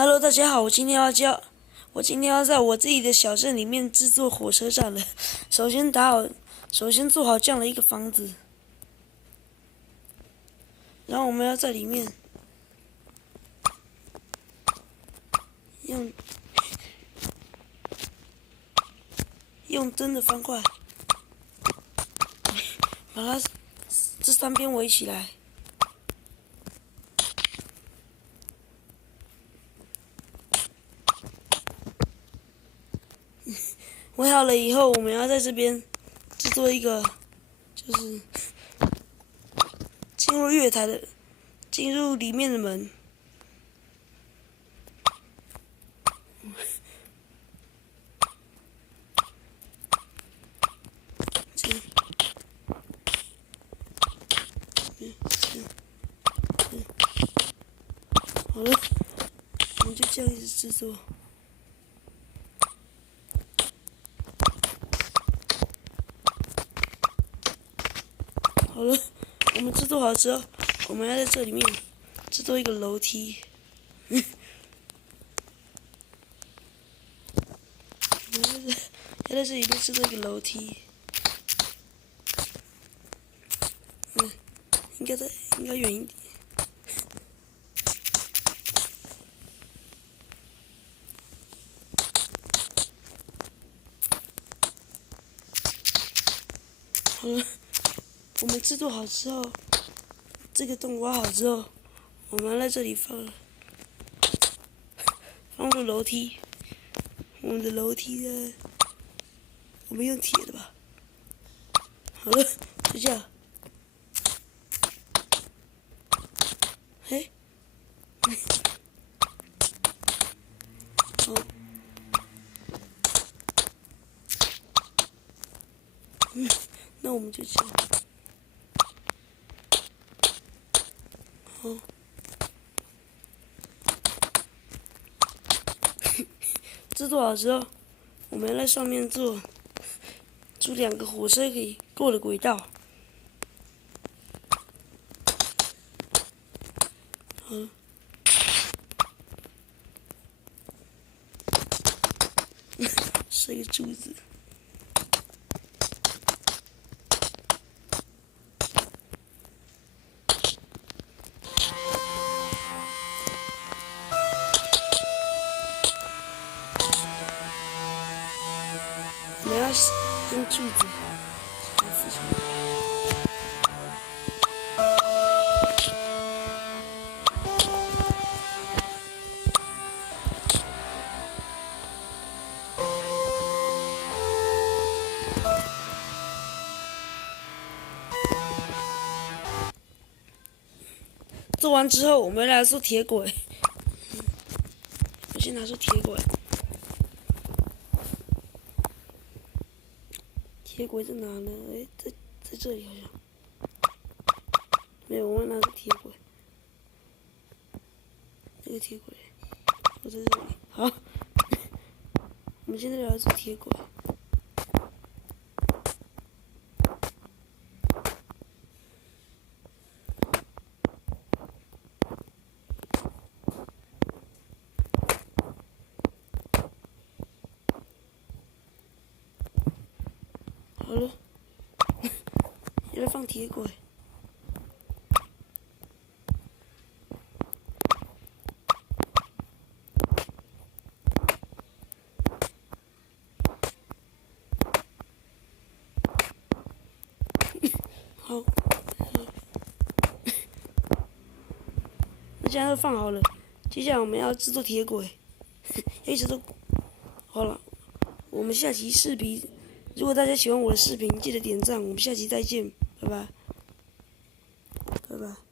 Hello，大家好，我今天要在我自己的小镇里面制作火车站了。首先做好这样的一个房子，然后我们要在里面用灯的方块把它这三边围起来。围好了以后，我们要在这边制作一个，就是进入里面的门。好了，我们就这样一直制作。好了，我们制作好之后，我们要在这里面制作一个楼梯。要在这里面制作一个楼梯。应该远一点。好了，我们制作好之后，这个洞挖好之后，我们要在这里放入楼梯。我们的楼梯呢，我们用铁的吧。好了，就这样。嘿，好，那我们就这样。好，制作好之后，我们在上面做出2个火车可以过的轨道。设一个柱子。我们要用柱子来扶起来。做完之后，我们来做铁轨。我先拿出铁轨。铁轨在哪呢？哎，在这里好像。没有，我们拿出铁轨。这个铁轨，我在这里。好，我们现在来做铁轨。好了，现在放铁轨。好，那现在都放好了，接下来我们要制作铁轨，一直都好了。我们下期视频，如果大家喜欢我的视频，记得点赞。我们下期再见，拜拜，拜拜。